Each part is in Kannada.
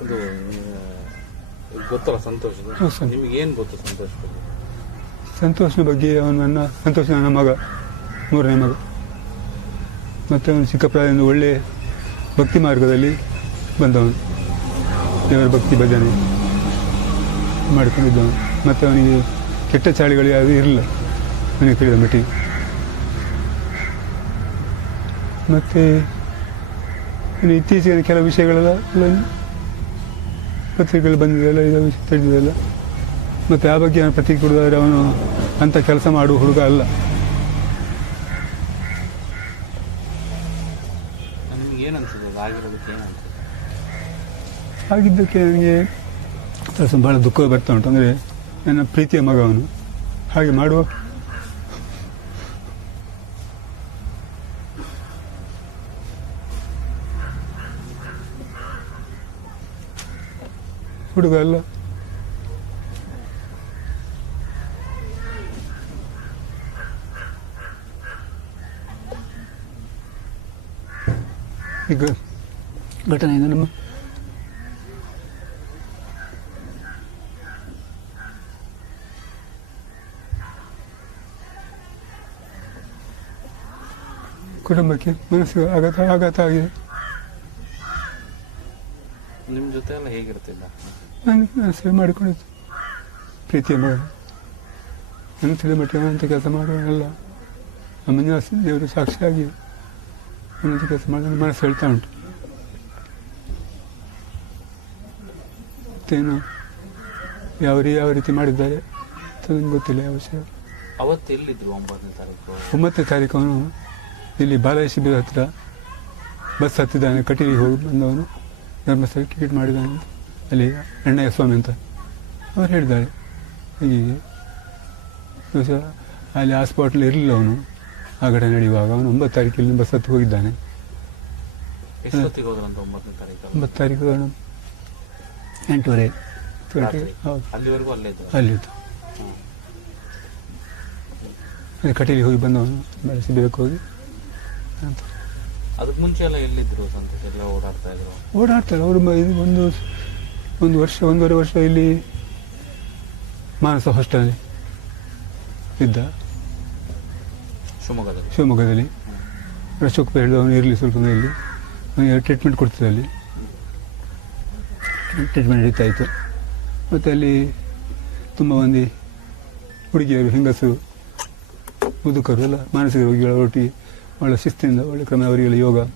ಅದು ಗೊತ್ತಲ್ಲ ಸಂತೋಷ ಹೌದು ಸರ್. ನಿಮ್ಗೆ ಏನು ಗೊತ್ತು ಸಂತೋಷ ಬಗ್ಗೆ? ಸಂತೋಷನ ಬಗ್ಗೆ ಅವನು ನನ್ನ ಸಂತೋಷ ನನ್ನ ಮಗ ಮೂರನೇ ಮಗ. ಮತ್ತೆ ಅವನು ಚಿಕ್ಕ ಪ್ರಾಯದಿಂದ ಒಳ್ಳೆ ಭಕ್ತಿ ಮಾರ್ಗದಲ್ಲಿ ಬಂದವನು. ದೇವರ ಭಕ್ತಿ ಭಜನೆ ಮಾಡಿಕೊಂಡಿದ್ದವನು. ಮತ್ತು ಅವನಿಗೆ ಕೆಟ್ಟ ಚಾಳಿಗಳು ಯಾವುದು ಇರಲಿಲ್ಲ. ನನಗೆ ತಿಳಿದ ಮಟ್ಟಿಗೆ. ಮತ್ತು ಇನ್ನು ಇತ್ತೀಚಿನ ಕೆಲವು ವಿಷಯಗಳೆಲ್ಲ ಎಲ್ಲ ಪತ್ರಿಕೆಗಳು ಬಂದಿದೆಯಲ್ಲ ಇದು ಸುತ್ತಿದೆಯಲ್ಲ ಮತ್ತು ಆ ಬಗ್ಗೆ ಅವನು ಪ್ರತಿ ಕೊಡೋದಾದ್ರೆ ಅವನು ಅಂಥ ಕೆಲಸ ಮಾಡುವ ಹುಡುಗ ಅಲ್ಲ. ಆಗಿದ್ದಕ್ಕೆ ನನಗೆ ಸ್ವಲ್ಪ ಭಾಳ ದುಃಖ ಬರ್ತಾ ಉಂಟು. ಅಂದರೆ ನನ್ನ ಪ್ರೀತಿಯ ಮಗ ಅವನು. ಹಾಗೆ ಮಾಡುವ ಹುಡುಗ ಅಲ್ಲ ಈಗ ಘಟನೆಯಿಂದ ನಮ್ಮ ಕುಟುಂಬಕ್ಕೆ ಮನಸ್ಸಿಗೆ ಆಘಾತ ಆಘಾತ ಆಗಿದೆ ನಿಮ್ ಜೊತೆ ಎಲ್ಲ ಹೇಗಿರ್ತಿಲ್ಲ ನಾನು ನಾನು ಸೇವೆ ಮಾಡಿಕೊಂಡಿದ್ದು ಪ್ರೀತಿ ಮಾಡಿ ನನ್ನ ತಿಳಿ ಮಟ್ಟಿಗೆ ಅನಂತ ಕೆಲಸ ಮಾಡುವಲ್ಲ ನಮ್ಮನ್ನ ದೇವರು ಸಾಕ್ಷಿಯಾಗಿ ನನ್ನಂತ ಕೆಲಸ ಮಾಡಿದ್ರೆ ಮನಸ್ಸು ಹೇಳ್ತಾ ಉಂಟು. ಮತ್ತೇನು? ಯಾವ ರೀ ಯಾವ ರೀತಿ ಮಾಡಿದ್ದಾರೆ ಅಂತ ನನಗೆ ಗೊತ್ತಿಲ್ಲ ಯಾವ ವಿಷಯ. ಅವತ್ತು ಎಲ್ಲಿದ್ರು ಒಂಬತ್ತನೇ ತಾರೀಕು? ಒಂಬತ್ತನೇ ತಾರೀಕು ಅವನು ಇಲ್ಲಿ ಬಾಲಯ ಶಿಬಿರ ಹತ್ರ ಬಸ್ ಹತ್ತಿದ್ದಾನೆ. ಕಟೀಲಿಗೆ ಹೋಗಿ ಬಂದವನು. ಧರ್ಮಸ್ಥಳಕ್ಕೆ ಟಿಕೆಟ್ ಮಾಡಿದ್ದಾನೆ ಅಲ್ಲಿ ಅಣ್ಣಯ್ಯ ಸ್ವಾಮಿ ಅಂತ ಅವ್ರು ಹೇಳಿದ್ದಾರೆ. ಹೀಗೆ ದಿವಸ ಅಲ್ಲಿ ಆ ಸ್ಪಾಟ್ಲಿ ಇರಲಿಲ್ಲ ಅವನು. ಆ ಘಟನೆ ನಡೆಯುವಾಗ ಅವನು ಒಂಬತ್ತು ತಾರೀಕಿಲ್ಲಿ ಬಸ್ ಹತ್ತಿ ಹೋಗಿದ್ದಾನೆ ಒಂಬತ್ತು ತಾರೀಕು ಅವನು ಎಂಟೂವರೆ ಅಲ್ಲಿತ್ತು ಅದೇ ಅಲ್ಲಿ ಕಟೀಲಿ ಹೋಗಿ ಬಂದವನು ಬೆಳೆಸಿ ಬೇಕು ಹೋಗಿ. ಅಂತ ಅದಕ್ ಮುಂಚೆ ಎಲ್ಲ ಎಲ್ಲಿದ್ರು ಸಂತೋಷ್? ಎಲ್ಲ ಓಡಾಡ್ತಾ ಇದ್ರು? ಓಡಾಡ್ತಾರೆ. ಅವರು ಇದು ಒಂದು ಒಂದು ವರ್ಷ ಒಂದೂವರೆ ವರ್ಷ ಇಲ್ಲಿ ಮಾನಸ ಹಾಸ್ಟೆಲ್ ಇದ್ದ. ಶಿವಮೊಗ್ಗದಲ್ಲಿ. ಶಿವಮೊಗ್ಗದಲ್ಲಿ. ಅಶೋಕ್ ಹೇಳಿದ ಅವನು ಇರಲಿ ಸ್ವಲ್ಪ ಇಲ್ಲಿ. ಅವನಿಗೆ ಟ್ರೀಟ್ಮೆಂಟ್ ಕೊಡ್ತಿದ್ದೆ ಅಲ್ಲಿ. ಟ್ರೀಟ್ಮೆಂಟ್ ನಡೀತಾ ಇತ್ತು. ಮತ್ತು ಅಲ್ಲಿ ತುಂಬ ಮಂದಿ ಹುಡುಗಿಯರು ಹೆಂಗಸು ಮುದುಕರು ಎಲ್ಲ ಮಾನಸಿಕ ರೋಗಿಗಳ ಒಟ್ಟಿಗೆ ಒಳ್ಳೆ ಶಿಸ್ತಿನಿಂದ ಒಳ್ಳೆ ಕ್ರಮ ಅವರಿಗೆಲ್ಲ ಯೋಗ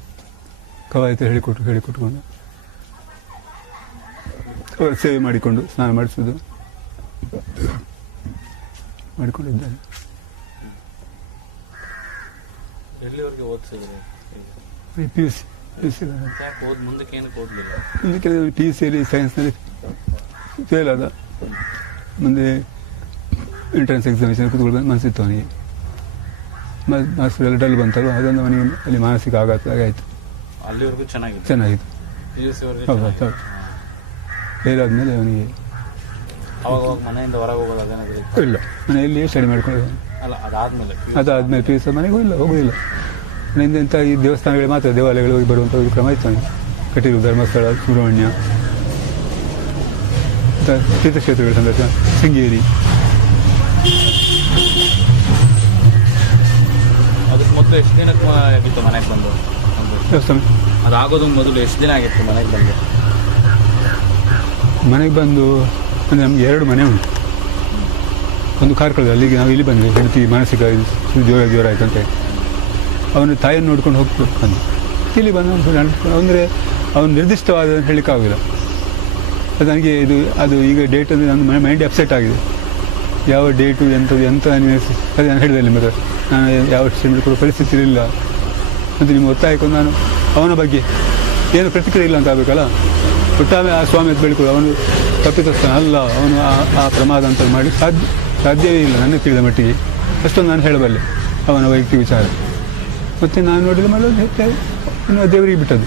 ಕವಾಯತ ಹೇಳಿಕೊಟ್ಟು ಹೇಳಿಕೊಟ್ಕೊಂಡು ಅವರ ಸೇವೆ ಮಾಡಿಕೊಂಡು ಸ್ನಾನ ಮಾಡಿಸೋದು ಮಾಡಿಕೊಂಡಿದ್ದಾರೆ. P U C P U C ಮುಂದಕ್ಕೆ ಪಿ ಯು ಸಿಯಲ್ಲಿ ಸೈನ್ಸ್ನಲ್ಲಿ ಫೇಲ್ ಆದ. ಮುಂದೆ ಎಂಟ್ರೆನ್ಸ್ ಎಕ್ಸಾಮಿಷನ್ ಕೂತ್ಕೊಳ್ಬೇಕು ಮನಸ್ಸಿತ್ತು ಅವನಿಗೆ. ಎಲ್ಲ ಡಲ್ ಬಂತಲ್ಲ ಅದನ್ನು ಅವನಿಗೆ ಅಲ್ಲಿ ಮಾನಸಿಕ ಆಘಾತ ಆಯಿತು. ಅಲ್ಲಿವರೆಗೂ ಚೆನ್ನಾಗಿತ್ತು ಚೆನ್ನಾಗಿತ್ತು ಹೌದು, ಹೌದು. ಆದಮೇಲೆ ಅವನಿಗೆ ಮನೆಯಿಂದ ಹೊರಗೆ ಹೋಗೋದು ಅದೇನಾದ್ರು? ಇಲ್ಲ. ಮನೆಯಲ್ಲಿ ಸ್ಟಡಿ ಮಾಡ್ಕೊಂಡು ಅಲ್ಲ ಅದಾದ್ಮೇಲೆ. ಮೇಲೆ ಅದಾದಮೇಲೆ ಪಿ ಯು ಸಿ ಇಲ್ಲ ಹೋಗಿಲ್ಲ ಹೋಗೋದಿಲ್ಲ. ಮನೆಯಿಂದ ಈ ದೇವಸ್ಥಾನಗಳಿಗೆ ಮಾತ್ರ ದೇವಾಲಯಗಳಿಗೆ ಹೋಗಿ ಬರುವಂಥ ಕ್ರಮ ಇತ್ತು ಅವನಿಗೆ. ಕಟೀಲು ಧರ್ಮಸ್ಥಳ ಸುಬ್ರಹ್ಮಣ್ಯ ತೀರ್ಥಕ್ಷೇತ್ರಗಳ ಸಂದರ್ಶನ ಶೃಂಗೇರಿ. ಅದಕ್ಕೆ ಮೊದಲು ಎಷ್ಟು ದಿನಕ್ಕೆ ಆಗಿತ್ತು ಮನೆಗೆ ಬಂದು? ಅದಾಗೋದು ಮೊದಲು ಎಷ್ಟು ದಿನ ಆಗಿತ್ತು ಮನೆಗೆ ಬಂದು? ಮನೆಗೆ ಬಂದು, ಅಂದರೆ ನಮಗೆ ಎರಡು ಮನೆ ಉಂಟು. ಒಂದು ಕಾರ್ಕಳದ ಅಲ್ಲಿಗೆ ನಾವು ಇಲ್ಲಿ ಬಂದ್ವಿ, ಹೆಂಡತಿ ಮಾನಸಿಕ ಜೋರಾಗಿ ಜೋರ ಜೋರ ಆಯ್ತಂತೆ ಅವನು ತಾಯಿಯನ್ನು ನೋಡ್ಕೊಂಡು ಹೋಗ್ಬೇಕು ಬಂದು ಇಲ್ಲಿ ಬಂದು ಅಂದರೆ ಅವನು ನಿರ್ದಿಷ್ಟವಾದ ಹೇಳಲಿಕ್ಕಾಗಿಲ್ಲ ಅದು ನನಗೆ ಇದು, ಅದು ಈಗ ಡೇಟ್ ಅಂದರೆ ನನ್ನ ಮೈಂಡ್ ಅಪ್ಸೆಟ್ ಆಗಿದೆ. ಯಾವ ಡೇಟು ಎಂಥದ್ದು ಎಂತ ನೀವು ಅದೇ ನಾನು ಹೇಳಿದೆ ನಿಮಗೆ ನಾನು ಯಾವ ಸಿನಿಮಾ ಕೂಡ ಪರಿಸ್ಥಿತಿ ಇರಲಿಲ್ಲ. ಮತ್ತು ನಿಮ್ಮ ಒತ್ತಾಯಕ್ಕೂ ನಾನು ಅವನ ಬಗ್ಗೆ ಏನು ಪ್ರತಿಕ್ರಿಯೆ ಇಲ್ಲ ಅಂತ ಆಗಬೇಕಲ್ಲ? ಒಟ್ಟಾರೆ ಆ ಸ್ವಾಮಿ ಬೆಳ್ಕೊಳ್ಳೋ ಅವನು ತಪ್ಪಿತಸ್ಥ ಅಲ್ಲ ಅವನು ಆ- ಆ ಪ್ರಮಾದ ಅಂತ ಮಾಡಿ ಸಾಧ್ಯ ಸಾಧ್ಯವೇ ಇಲ್ಲ ನನ್ನ ತಿಳಿದ ಮಟ್ಟಿಗೆ. ಅಷ್ಟೊಂದು ನಾನು ಹೇಳಬಲ್ಲೆ ಅವನ ವೈಯಕ್ತಿಕ ವಿಚಾರ. ಮತ್ತು ನಾನು ನೋಡಿದ ಮಾಡೋದು ಹೆಚ್ಚಾಗಿ ಇನ್ನು ದೇವರಿಗೆ ಬಿಟ್ಟದ್ದು.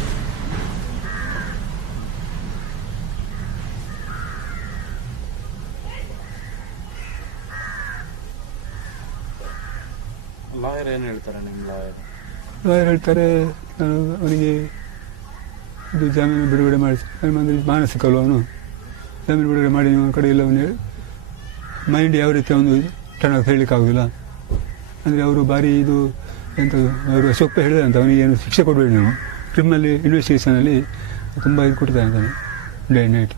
ಲಾಯರ್ ಏನು ಹೇಳ್ತಾರೆ ನಿಮ್ಮ ಲಾಯರ್? ಲಾಯರ್ ಹೇಳ್ತಾರೆ ನಾನು ಅವನಿಗೆ ಇದು ಜಾಮೀನು ಬಿಡುಗಡೆ ಮಾಡಿಸಿ. ಅಂದರೆ ಮಾನಸಿಕ ಲೋನು ಜಾಮೀನು ಬಿಡುಗಡೆ ಮಾಡಿ ನಿಮ್ಮ ಕಡೆ ಇಲ್ಲ ಒಂದು ಮೈಂಡ್ ಯಾವ ರೀತಿ ಟರ್ನ್ ಆಗುತ್ತೆ ಹೇಳಲಿಕ್ಕಾಗೋದಿಲ್ಲ. ಅಂದರೆ ಅವರು ಭಾರಿ ಇದು ಎಂತ ಅವರು ಸೊಪ್ಪೆ ಹೇಳಿದೆ ಅಂತ ಅವನಿಗೆ ಏನು ಶಿಕ್ಷೆ ಕೊಡಬೇಡಿ ನೀವು. ಕ್ರಿಮಿನಲ್ಲಿ ಇನ್ವೆಸ್ಟಿಗೇಷನಲ್ಲಿ ತುಂಬ ಇದು ಕೊಡ್ತಾನೆ ಅಂತಾನೆ ಡೇ ನೈಟ್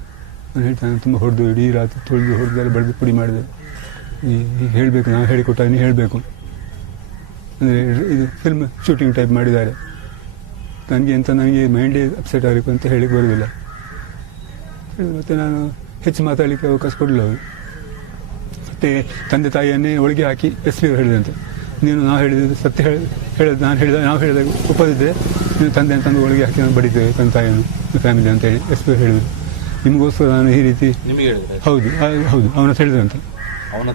ಅವನು ಹೇಳ್ತಾನೆ, ತುಂಬ ಹೊಡೆದು ಇಡೀ ರಾತ್ರಿ ತೊಳೆದು ಹೊಡೆದು ಬಡ್ದು ಪುಡಿ ಮಾಡಿದೆ. ಈ ಹೇಳಬೇಕು ನಾವು ಹೇಳಿಕೊಟ್ಟಾಗ ಹೇಳಬೇಕು. ಅಂದರೆ ಇದು ಫಿಲ್ಮ್ ಶೂಟಿಂಗ್ ಟೈಪ್ ಮಾಡಿದ್ದಾರೆ. ನನಗೆ ಎಂತ ನನಗೆ ಮೈಂಡೇ ಅಪ್ಸೆಟ್ ಆಗಬೇಕು ಅಂತ ಹೇಳಿಕ್ಕೆ ಬರೋದಿಲ್ಲ. ಮತ್ತು ನಾನು ಹೆಚ್ಚು ಮಾತಾಡಲಿಕ್ಕೆ ಅವಕಾಶ ಕೊಡಲಿಲ್ಲ ಅವರು ಮತ್ತು ತಂದೆ ತಾಯಿಯನ್ನೇ ಒಳಗೆ ಹಾಕಿ ಎಸ್ ಪಿ ಹೇಳಿದಂತೆ ನೀನು ನಾವು ಹೇಳಿದ್ದು ಸತ್ಯ ಹೇಳಿ ಹೇಳಿದ ನಾನು ಹೇಳಿದ ನಾವು ಹೇಳಿದಾಗ ಒಪ್ಪದಿದ್ದೆ ನೀನು ತಂದೆ ತಂದು ಒಳಗೆ ಹಾಕಿ ನಾನು ಬಡಿತೇವೆ ತಂದೆ ತಾಯಿಯನ್ನು ಫ್ಯಾಮಿಲಿ ಅಂತೇಳಿ ಎಸ್ ಪಿ ಹೇಳಿದ್ರು. ನಿಮಗೋಸ್ಕರ ನಾನು ಈ ರೀತಿ ಹೌದು ಹೌದು ಅವನ ಹೇಳಿದ್ರಂತೆ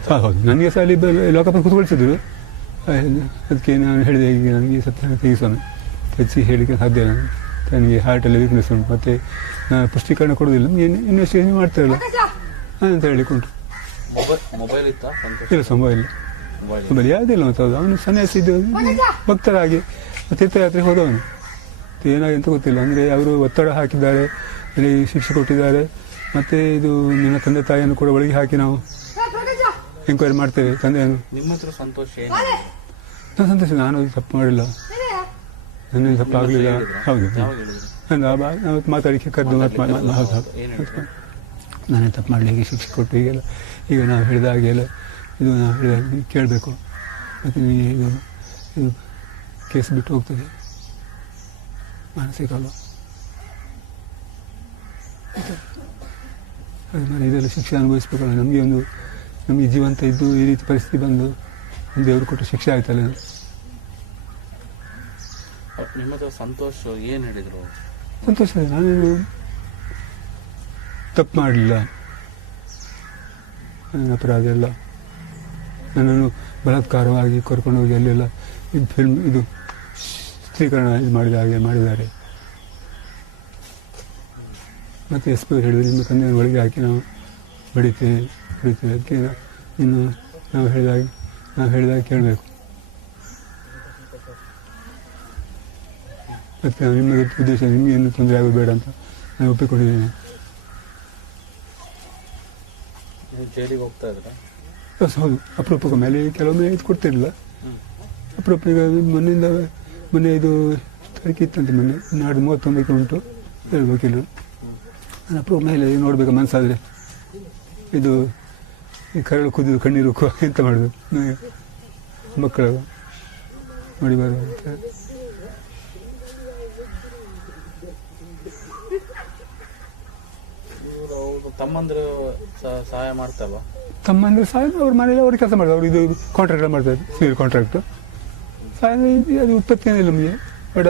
ಹಾಂ ಹೌದು. ನನಗೆ ಸಹ ಅಲ್ಲಿ ಲೋಕಪ್ಪ ಕೂತ್ಕೊಳಿಸಿದ್ರು. ಅದಕ್ಕೆ ನಾನು ಹೇಳಿದೆ ಈಗ ನನಗೆ ಸತ್ಯ ತೆಗಿಸೋಣ. ಹೆಚ್ಚಿ ಹೇಳಲಿಕ್ಕೆ ಸಾಧ್ಯ ಇಲ್ಲ. ನನಗೆ ಹಾರ್ಟಲ್ಲಿ ವೀಕ್ನೆಸ್ ಉಂಟು. ಮತ್ತು ನಾನು ಪುಷ್ಟೀಕರಣ ಕೊಡೋದಿಲ್ಲ ಏನು ಇನ್ವೆಸ್ಟಿಗೇಷನ್ ಮಾಡ್ತಾರಲ್ಲ? ಅಂತ ಹೇಳಿಕೊಂಡು ಮೊಬೈಲ್ ಮೊಬೈಲ್ ಇತ್ತಾ? ಸಂತೋಷ್. ಇಲ್ಲ ಸಂಭವ ಇಲ್ಲ. ಮೊಬೈಲ್ ಮೊಬೈಲ್ ಯಾವುದಿಲ್ಲ ಮತ್ತು ಅದು? ಅವನು ಸನ್ಯಾಸಿ ಇದ್ದು ಭಕ್ತರಾಗಿ ತೀರ್ಥಯಾತ್ರೆ ಹೋದವನು. ಏನಾಗಿ ಅಂತ ಗೊತ್ತಿಲ್ಲ. ಅಂದರೆ ಅವರು ಒತ್ತಡ ಹಾಕಿದ್ದಾರೆ. ಇಲ್ಲಿ ಶಿಕ್ಷೆ ಕೊಟ್ಟಿದ್ದಾರೆ. ಮತ್ತು ಇದು ನಿನ್ನ ತಂದೆ ತಾಯಿಯನ್ನು ಕೂಡ ಒಳಗೆ ಹಾಕಿ ನಾವು ಎಂಕ್ವೈರಿ ಮಾಡ್ತೇವೆ ತಂದೆಯನ್ನು. ನಿಮ್ಮ ಹತ್ರ ಸಂತೋಷ ಏನು? ನಾನು ಸಂತೋಷ ನಾನು ತಪ್ಪು ಮಾಡಿಲ್ಲ. ತಪ್ಪು ಆಗಲಿಲ್ಲ. ಹೌದು ನಾನು ನಾವು ಮಾತಾಡಿಕೆ ಕರೆದು ಮಾತು ಹೌದು ನಾನೇ ತಪ್ಪು ಮಾಡಲಿಕ್ಕೆ ಶಿಕ್ಷೆ ಕೊಟ್ಟು ಹೀಗೆಲ್ಲ ಈಗ ನಾವು ಹೇಳಿದ ಹಾಗೆಲ್ಲ ಇದು ನಾವು ಹೇಳಿದ ಹಾಗೆ ಕೇಳಬೇಕು. ಮತ್ತು ನೀವು ಇದು ಇದು ಕೇಸ್ ಬಿಟ್ಟು ಹೋಗ್ತದೆ. ಮಾನಸಿಕ ಅಲ್ವಾ? ಅದು ನಾನು ಇದೆಲ್ಲ ಶಿಕ್ಷೆ ಅನುಭವಿಸ್ಬೇಕಲ್ಲ. ನಮಗೆ ಒಂದು ನಮಗೆ ಜೀವಂತ ಇದ್ದು ಈ ರೀತಿ ಪರಿಸ್ಥಿತಿ ಬಂದು ದೇವರು ಕೊಟ್ಟು ಶಿಕ್ಷೆ ಆಯ್ತಲ್ಲ ಇದು. ನಿಮ್ಮ ಹತ್ರ ಸಂತೋಷ್ ಏನು ಸಂತೋಷ. ನಾನೇನು ತಪ್ಪು ಮಾಡಲಿಲ್ಲ ನನ್ನ ಅಪರಾಧ ಎಲ್ಲ ನನ್ನನ್ನು ಬಲಾತ್ಕಾರವಾಗಿ ಕರ್ಕೊಂಡು ಹೋಗಿ ಅಲ್ಲೆಲ್ಲ ಇದು ಫಿಲ್ಮ್ ಇದು ಚಿತ್ರೀಕರಣ ಇದು ಮಾಡಿದ ಹಾಗೆ ಮಾಡಿದ್ದಾರೆ ಮತ್ತು ಎಸ್ ಪಿ ಹೇಳಿದ್ರು, ನಿಮ್ಮ ತಂದೆಯನ್ನು ಒಳಗೆ ಹಾಕಿ ನಾವು ಬಡಿತೇವೆ ಹೊಡಿತೇವೆ ಅದಕ್ಕೆ ಇನ್ನು ನಾವು ಹೇಳಿದಾಗ ನಾವು ಹೇಳಿದಾಗ ಕೇಳಬೇಕು ಮತ್ತು ನಿಮಗೆ ನಿಮ್ಮ ಉದ್ದೇಶ ನಿಮಗೆ ಏನು ತೊಂದರೆ ಆಗೋ ಬೇಡ ಅಂತ ನಾನು ಒಪ್ಪಿಕೊಂಡಿದ್ದೇನೆ. ಜೈಲಿಗೆ ಹೋಗ್ತಾ ಇದ್ರ ಬಸ್ ಹೌದು. ಅಪರೂಪಕ್ಕೆ ಮೇಲೆ ಕೆಲವೊಮ್ಮೆ ಇದು ಕೊಡ್ತಿರಲಿಲ್ಲ. ಅಪರೂಪ ಈಗ ಮೊನ್ನೆಯಿಂದ ಮೊನ್ನೆ ಇದು ತಾರೀಕು ಇತ್ತಂತೆ ಮೊನ್ನೆ. ನಾಡು ಮೂವತ್ತೊಂಬತ್ತು ಉಂಟು. ಹೇಳ್ಬೇಕಿಲ್ಲ ನಾನು ಅಪರೂಪ ಮೇಲೆ ನೋಡಬೇಕು ಮನಸ್ಸಾದರೆ. ಇದು ಈ ಕರಳು ಕುದಿದು ಕಣ್ಣೀರು ಕು ಎಂತ ಮಾಡೋದು? ಮಕ್ಕಳು ನೋಡಿ ಬರುವ ಅಂತ ಇವರು ಅವ್ರು ತಮ್ಮಂದ್ರು ಸಹಾಯ ಮಾಡ್ತಾವ ತಮ್ಮಂದ್ರು ಸಹಾಯ ಅವ್ರ ಮನೇಲಿ ಅವ್ರಿಗೆ ಕೆಲಸ ಮಾಡ್ತಾರೆ ಅವ್ರು ಇದು ಕಾಂಟ್ರಾಕ್ಟ್ ಮಾಡ್ತಾರೆ ಸಿವಿಲ್ ಕಾಂಟ್ರಾಕ್ಟ್ ಸಹಾಯ ಅದು ಉತ್ಪತ್ತಿ ಏನಿಲ್ಲ ನಮಗೆ. ಬಡ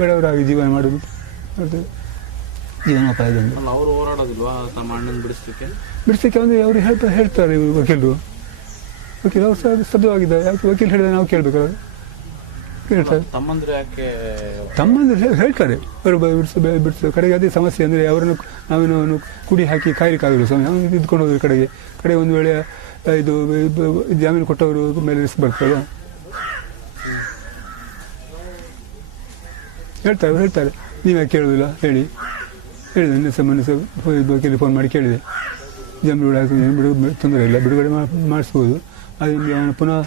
ಬಡವರಾಗಿ ಜೀವನ ಮಾಡೋದು. ಮಾಡ್ತೇವೆ ಜೀವನೋಪಾಯ ಅವ್ರು ಹೋರಾಡೋದಿಲ್ವಾ ತಮ್ಮ ಅಣ್ಣನ ಬಿಡಿಸ್ಲಿಕ್ಕೆ? ಬಿಡಿಸ್ಲಿಕ್ಕೆ ಅಂದರೆ ಅವರು ಹೇಳ್ತಾ ಹೇಳ್ತಾರೆ ಇವ್ರು ವಕೀಲರು. ವಕೀಲ ಅವ್ರು ಸಹ ಸದ್ಯವಾಗಿದ್ದಾರೆ. ಯಾಕೆ ವಕೀಲ ಹೇಳಿದ್ರೆ ನಾವು ಕೇಳಬೇಕಲ್ಲ ಹೇಳ್ತಾರೆ ತಮ್ಮಂದ್ರು ಹೇಳ್ತಾರೆ. ಅವರು ಬಿಡಿಸು ಬಿಡಿಸು ಕಡೆಗೆ ಅದೇ ಸಮಸ್ಯೆ ಅಂದರೆ ಅವರನ್ನು ನಾವೇನು ಕುಡಿ ಹಾಕಿ ಕಾಯಿಲೆ ಸ್ವಾಮಿ. ಅವನು ಇದ್ಕೊಂಡು ಹೋದ್ರೆ ಕಡೆಗೆ. ಕಡೆ ಒಂದು ವೇಳೆ ಇದು ಜಾಮೀನು ಕೊಟ್ಟವರು ಮೇಲೆ ರಿಸ್ಕ್ ಬರ್ತಾರೆ ಹೇಳ್ತಾರೆ ಅವ್ರು ಹೇಳ್ತಾರೆ. ನೀವೇ ಕೇಳೋದಿಲ್ಲ? ಹೇಳಿ. ಹೇಳಿದೆ ನಿನ್ನೆ ಮೊನ್ನೆ ಫೋನ್ ಮಾಡಿ ಕೇಳಿದೆ. ಜಾಮೀನು ಹಾಕಿ ಬಿಡು ತೊಂದರೆ ಇಲ್ಲ. ಬಿಡುಗಡೆ ಮಾಡಿಸ್ಬೋದು. ಅದರಿಂದ ಅವನು ಪುನಃ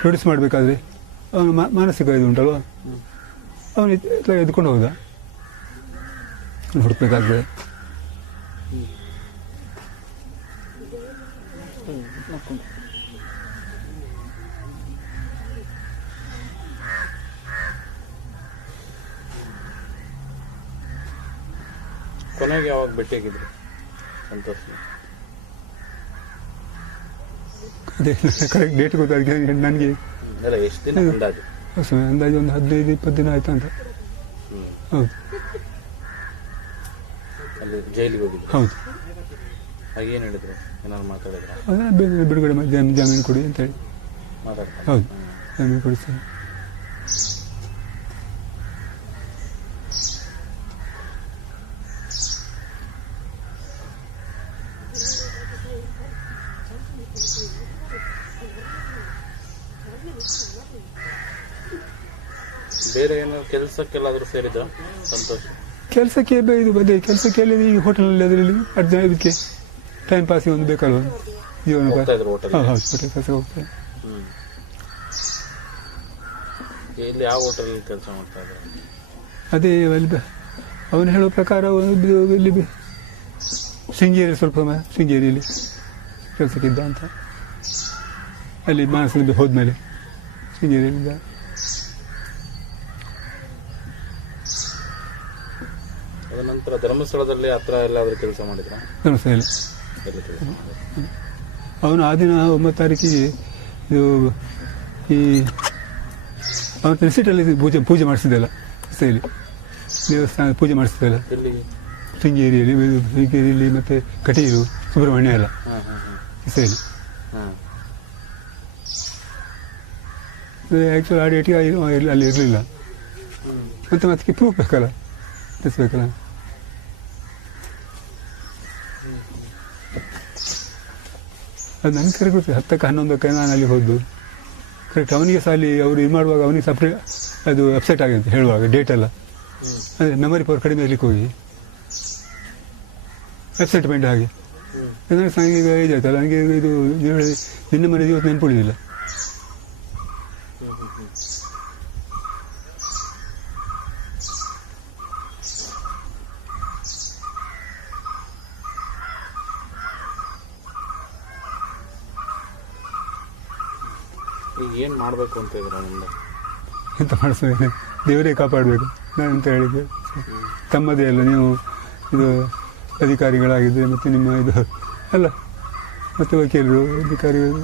ಪ್ರೊಡ್ಯೂಸ್ ಮಾಡಬೇಕಾದ್ರೆ ಅವನು ಮಾ- ಮಾನಸಿಕ ಇದು ಉಂಟಲ್ವ? ಅವನು ಎದ್ಕೊಂಡು ಹೋದ. ಹುಡುಕ್ಬೇಕಾಗ್ತದೆ. ಕೊನೆಗೆ ಯಾವಾಗ ಭೇಟಿಯಾಗಿದ್ರು? ಸಂತೋಷ ಅದೇ ಕರೆಕ್ಟ್ ಡೇಟ್ ಗೊತ್ತಾಗಿದೆ ನನಗೆ ಎಲ್ಲ ಎಷ್ಟು ದಿನ ಅಂದಾಜು? ಅಂದಾಜು ಒಂದು ಹದಿನೈದು ಇಪ್ಪತ್ತು ದಿನ ಆಯ್ತು ಅಂತ. ಹೌದು. ಅಲ್ಲಿ ಜೈಲಿಗೆ ಹೋಗಿದ್ರು? ಹೌದು. ಆಗ ಏನು ಹೇಳಿದ್ರು? ಏನಾದ್ರು ಮಾತಾಡಿದ್ರ? ಬೇಗ ಬಿಡುಗಡೆ ಮಾಡಿ ಜಾಮೀನು ಕೊಡಿ ಅಂತೇಳಿ ಮಾತಾಡ್ತಾರೆ ಹೌದು. ಜಾಮೀನು ಕೊಡಿಸ್ತೀನಿ ಬೇರೆ ಏನೋ ಕೆಲಸಕ್ಕೆಲ್ಲಾದ್ರೂ ಸೇರಿದ ಸಂತೋಷ. ಕೆಲಸಕ್ಕೆ ಇದು ಬಂದೆ ಕೆಲಸಕ್ಕೆ ಎಲ್ಲಿ ಈ ಹೋಟೆಲಲ್ಲಿ ಅದರಲ್ಲಿ ಅರ್ಜ ಇದಕ್ಕೆ ಟೈಮ್ ಪಾಸಿಗೆ ಒಂದು ಬೇಕಲ್ವ? ಜೀವನ ಹೋಗ್ತಾ ಇದ್ರು ಹೋಟೆಲ್ ಕೆಲಸ ಹೋಗ್ತಾರೆ ಇಲ್ಲಿ ಯಾವ ಹೋಟೆಲ್ ಕೆಲಸ ಮಾಡ್ತಾ ಇದ್ರು? ಅದೇ ಅಲ್ಲಿ ಅವನು ಹೇಳೋ ಪ್ರಕಾರ ಒಂದು ಇಲ್ಲಿ ಶೃಂಗೇರಿ ಸ್ವಲ್ಪ ಶೃಂಗೇರಿಯಲ್ಲಿ ಕೆಲಸಕ್ಕಿದ್ದ ಅಂತ. ಅಲ್ಲಿ ಮಾನಸದಲ್ಲಿ ಹೋದ್ಮೇಲೆ ಶೃಂಗೇರಿಯಲ್ಲಿದ್ದ ಅದ ನಂತರ ಧರ್ಮಸ್ಥಳದಲ್ಲಿ ಹತ್ರ ಎಲ್ಲಾದರೂ ಕೆಲಸ ಮಾಡಿದ್ರ? ಅವನು ಆ ದಿನ ಒಂಬತ್ತು ತಾರೀಕಿಗೆ ಇದು ಈ ಅವನ ರಿಸೀಟಲ್ಲಿ ಪೂಜೆ ಪೂಜೆ ಮಾಡಿಸಿದ್ದಲ್ಲ ರಸ್ತೆಯಲ್ಲಿ ದೇವಸ್ಥಾನ ಪೂಜೆ ಮಾಡಿಸಿದ್ದಲ್ಲ. ಶೃಂಗೇರಿಯಲ್ಲಿ ಶೃಂಗೇರಿಯಲ್ಲಿ ಮತ್ತು ಕಟೀಲು ಸುಬ್ರಹ್ಮಣ್ಯ ಎಲ್ಲ. ಹಾ ಆಕ್ಚುಲಿ ಆ್ಯಕ್ಚುಲಿ ಆ ಡೇಟಿಗೆ ಅಲ್ಲಿ ಇರಲಿಲ್ಲ. ಮತ್ತೆ ಮತ್ತೆ ಪ್ರೂಫ್ ಬೇಕಲ್ಲ? ತಿಳಿಸ್ಬೇಕಲ್ಲ ಅದು ನನಗೆ ಕರೆಕ್ಟ್ ಗೊತ್ತಿಲ್ಲ. ಹತ್ತಕ್ಕೆ ಹನ್ನೊಂದಕ್ಕೆ ನಾನು ಅಲ್ಲಿ ಹೋದ್ದು. ಕರೆಕ್ಟ್ ಅವನಿಗೆ ಸಹ ಅಲ್ಲಿ ಅವರು ಇದು ಮಾಡುವಾಗ ಅವನಿಗೆ ಸಪ್ರೇ ಅದು ಅಪ್ಸೆಟ್ ಆಗಿದೆ ಹೇಳುವಾಗ ಡೇಟ್ ಎಲ್ಲ. ಹ್ಮ್ ಅಂದರೆ ಮೆಮೊರಿ ಪವರ್ ಕಡಿಮೆ ಇರ್ಲಿಕ್ಕೆ ಹೋಗಿ. ಅಪ್ಸೆಟ್ಮೆಂಟ್ ಹಾಗೆ. ನನಗೆ ಈಗ ಇದಾಯ್ತಲ್ಲ ನನಗೆ ಇದು ನಿನ್ನೆ ಮನೆ ಇವತ್ತು ನೆನ್ಪುಳಿದಿಲ್ಲ ಹ್ಮ್ ಹ್ಮ್ ಹ್ಮ್ ಈಗ ಏನ್ ಮಾಡ್ಬೇಕು ಅಂತ ಮುಂದೆ ಎಂತ ಮಾಡಿಸ್ತೇನೆ ದೇವರೇ ಕಾಪಾಡಬೇಕು ನಾನು ಅಂತ ಹೇಳಿದ್ದೆ. ತಮ್ಮದೇ ಅಲ್ಲ ನೀವು ಇದು ಅಧಿಕಾರಿಗಳಾಗಿದ್ದರೆ ಮತ್ತು ನಿಮ್ಮ ಇದು ಅಲ್ಲ ಮತ್ತು ವಕೀಲರು ಅಧಿಕಾರಿಗಳು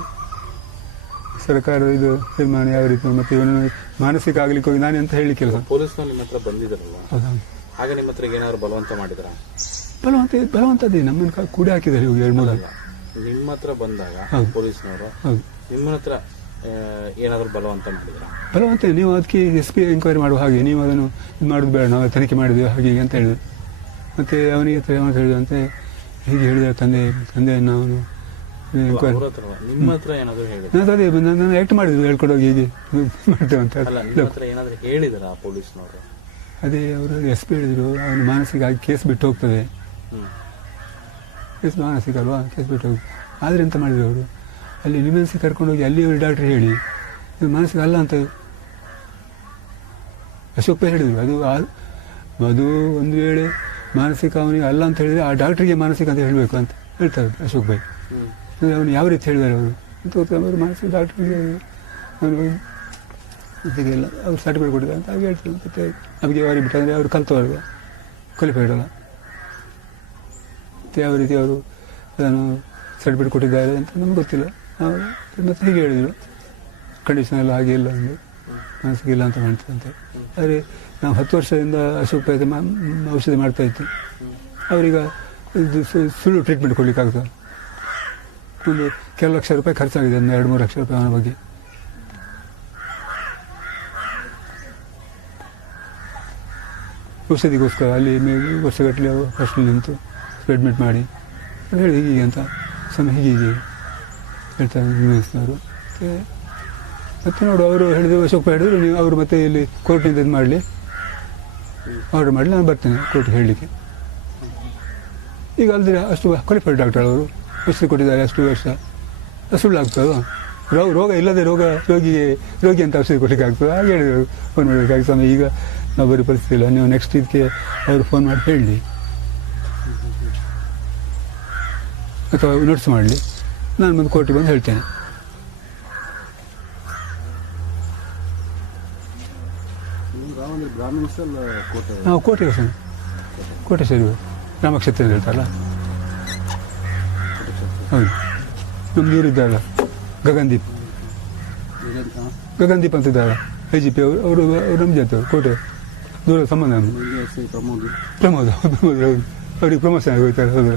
ಸರ್ಕಾರ ಇದು ತೀರ್ಮಾನ ಯಾವ ರೀತಿ ಮತ್ತು ಇವನು ಮಾನಸಿಕ ಆಗ್ಲಿಕ್ಕೆ ಹೋಗಿ ನಾನು ಎಂತ ಹೇಳಿ ಕೆಲಸ ಪೊಲೀಸ್ನವ್ರು ನಿಮ್ಮ ಹತ್ರ ಬಂದಿದ್ರಲ್ಲ ಆಗ ನಿಮ್ಮ ಹತ್ರ ಏನಾದ್ರು ಬಲವಂತ ಮಾಡಿದ್ರ? ಬಲವಂತ ಬಲವಂತದೇ ನಮ್ಮನ್ನು ಕೂಡಿ ಹಾಕಿದ್ದಾರೆ ಇವಾಗ ಎರಡು ಮೂರು. ನಿಮ್ಮ ಹತ್ರ ಬಂದಾಗ. ಪೊಲೀಸ್ನವರು ನಿಮ್ಮ ಹತ್ರ ಏನಾದ್ರು ಬಲವಂತ ಮಾಡಿದ್ರ? ಬಲವಂತ ನೀವು ಅದಕ್ಕೆ ಎಸ್ ಪಿ ಎಂಕ್ವೈರಿ ಮಾಡುವ ಹಾಗೆ. ನೀವು ಅದನ್ನು ಇದು ಮಾಡೋದು ಬೇಡ. ನಾವು ತನಿಖೆ ಮಾಡಿದ್ವಿ ಹಾಗೆ ಹೀಗೆ ಅಂತ ಹೇಳಿದ್ರು. ಮತ್ತು ಅವನಿಗೆ ಹತ್ರ ಏನು ಹೇಳಿದಂತೆ ಹೀಗೆ ಹೇಳಿದ ತಂದೆ ತಂದೆಯನ್ನು ಅವನು ಎಂಕ್ವೈರಿ ನಿಮ್ಮ ಹತ್ರ ಏನಾದ್ರು ಹೇಳಿದ್ರ? ನಾನು ಅದೇ ನಾನು ಆ್ಯಕ್ಟ್ ಮಾಡಿದ್ರು ಹೇಳ್ಕೊಡೋಗಿ ಹೀಗೆ ಮಾಡ್ತೇವೆ ಅಂತ. ಏನಾದ್ರು ಹೇಳಿದ್ರ ಪೊಲೀಸ್ನವರು? ಅದೇ ಅವರು ಎಸ್ ಪಿ ಹೇಳಿದರು. ಅವನು ಮಾನಸಿಕ ಆಗಿ ಕೇಸ್ ಬಿಟ್ಟು ಹೋಗ್ತದೆ. ಕೇಸ್ ಮಾನಸಿಕ ಅಲ್ವಾ? ಕೇಸ್ ಬಿಟ್ಟು ಹೋಗಿ ಆದರೆ ಎಂತ ಮಾಡಿದ್ರು ಅವರು? ಅಲ್ಲಿ ನಿಮನ್ಸಿಗೆ ಕರ್ಕೊಂಡೋಗಿ ಅಲ್ಲಿ ಒಂದು ಡಾಕ್ಟ್ರ್ ಹೇಳಿ ಮಾನಸಿಕ ಅಲ್ಲ ಅಂತ ಅಶೋಕ್ ಪೈ ಹೇಳಿದರು. ಅದು ಅದು ಒಂದು ವೇಳೆ ಮಾನಸಿಕ ಅವನಿಗೆ ಅಲ್ಲ ಅಂತ ಹೇಳಿದರೆ ಆ ಡಾಕ್ಟ್ರಿಗೆ ಮಾನಸಿಕ ಅಂತ ಹೇಳಬೇಕು ಅಂತ ಹೇಳ್ತಾರೆ ಅಶೋಕ್ ಬೈ ಅಂದರೆ ಅವನು ಯಾವ ರೀತಿ ಹೇಳಿದ್ದಾರೆ ಅವರು? ಅಂತ ಅವರು ಮಾನಸಿಕ ಡಾಕ್ಟ್ರಿಗೆ ಅವನು ಇದಿಲ್ಲ ಅವ್ರು ಸರ್ಟಿಫಿಕೇಟ್ ಕೊಟ್ಟಿದ್ದಾರೆ ಅಂತ ಹಾಗೆ ಹೇಳ್ತಾರೆ. ಮತ್ತೆ ನಮಗೆ ಅವರಿಗೆ ಬಿಟ್ಟಂದರೆ ಅವರು ಕಲ್ತವ್ರಿಗೆ ಕ್ವಾಲಿಫೈಡ್ ಅಲ್ಲ ಮತ್ತು ಯಾವ ರೀತಿ ಅವರು ಅದನ್ನು ಸರ್ಟಿಫಿಕೇಟ್ ಕೊಟ್ಟಿದ್ದಾರೆ ಅಂತ ನಮ್ಗೆ ಗೊತ್ತಿಲ್ಲ. ಮತ್ತೆ ಹೀಗೆ ಹೇಳಿದರು. ಕಂಡೀಷನ್ ಎಲ್ಲ ಹಾಗೆ ಇಲ್ಲ ಅಂದರು. ಮನಸ್ಸಿಗೆ ಇಲ್ಲ ಅಂತ ಮಾಡ್ತಂತೆ ಆದರೆ ನಾವು ಹತ್ತು ವರ್ಷದಿಂದ ಅಶೋಕ್ ಪೈ ಮ- ಔಷಧಿ ಮಾಡ್ತಾ ಇತ್ತು ಅವರೀಗ ಇದು ಸುಳ್ಳು ಟ್ರೀಟ್ಮೆಂಟ್ ಕೊಡ್ಲಿಕ್ಕಾಗ್ತದೆ ಒಂದು ಕೆಲವು ಲಕ್ಷ ರೂಪಾಯಿ ಖರ್ಚಾಗಿದೆ, ಒಂದು ಎರಡು ಮೂರು ಲಕ್ಷ ರೂಪಾಯಿ ಅವನ ಬಗ್ಗೆ. ಔಷಧಿಗೋಸ್ಕರ ಅಲ್ಲಿ ವರ್ಷಗಟ್ಟಲೆ ಫಸ್ಟ್ ನಿಂತು ಅಡ್ಮಿಟ್ ಮಾಡಿ. ಹೇಳಿ ಹೀಗೆ ಅಂತ. ಸಮಯ ಹೀಗೆ ಹೇಳ್ತಾರೆ ನಿರ್ವಹಿಸಿದವರು ಮತ್ತೆ ನೋಡು, ಅವರು ಹೇಳಿದ್ರು, ಅಶೋಕ್ ಹೇಳಿದ್ರು, ನೀವು ಅವರು ಮತ್ತೆ ಇಲ್ಲಿ ಕೋರ್ಟ್ನಿಂದ ಇದು ಮಾಡಲಿ. ಆರ್ಡರ್ ಮಾಡಲಿ, ನಾನು ಬರ್ತೇನೆ ಕೋರ್ಟ್ಗೆ ಹೇಳಲಿಕ್ಕೆ. ಈಗ ಅಲ್ಲದೆ ಅಷ್ಟು ಕ್ವಾಲಿಫೈಡ್ ಡಾಕ್ಟರ್ ಅವರು ಹೆಸರು ಕೊಟ್ಟಿದ್ದಾರೆ ಅಷ್ಟು ವರ್ಷ. ಸುಳ್ಳಾಗ್ತದೋ ರೋಗ ರೋಗ ಇಲ್ಲದೆ ರೋಗ, ರೋಗಿಗೆ, ರೋಗಿ ಅಂತ ಔಷಧಿ ಕೊಡಲಿಕ್ಕೆ ಆಗ್ತದೆ? ಹಾಗೆ ಹೇಳಿದರು ಫೋನ್ ಮಾಡಬೇಕಾಗಿ ಸಮಯ ಈಗ ನಾವು ಬರೀ ಪರಿಸ್ಥಿತಿ ಇಲ್ಲ. ನೀವು ನೆಕ್ಸ್ಟ್ ಇದಕ್ಕೆ ಅವರು ಫೋನ್ ಮಾಡಿ ಹೇಳಿ. ಅಥವಾ ನೋಟ್ಸ್ ಮಾಡಲಿ. ನಾನು ಮುಂದೆ ಕೋರ್ಟಿಗೆ ಬಂದು ಹೇಳ್ತೇನೆ. ನಾವು ಕೋಟೆ ಸರ್. ಕೋಟೆ ಸೇರಿ ರಾಮಕ್ಷೇತ್ರ ಹೇಳ್ತಾರಲ್ಲ? ಹೌದು. ನಮ್ದು ಇವರಿದ್ದಾರಲ್ಲ ಗಗನ್ದೀಪ್. ಗಗನ್ದೀಪ್ ಅಂತ ಇದ್ದಾರಲ್ಲ ಐ ಜಿ ಪಿ ಅವರು ಅವರು ಅವರು ನಮ್ಮ ಜೊತೆ ಕೋಟೆ ದೂರ ಸಂಬಂಧ ಪ್ರಮೋದ್. ಪ್ರಮೋದ್ ಹೌದು. ಅವ್ರಿಗೆ ಪ್ರಮೋಷನ್ ಆಗೋಯ್ತಾರೆ ಹೌದು.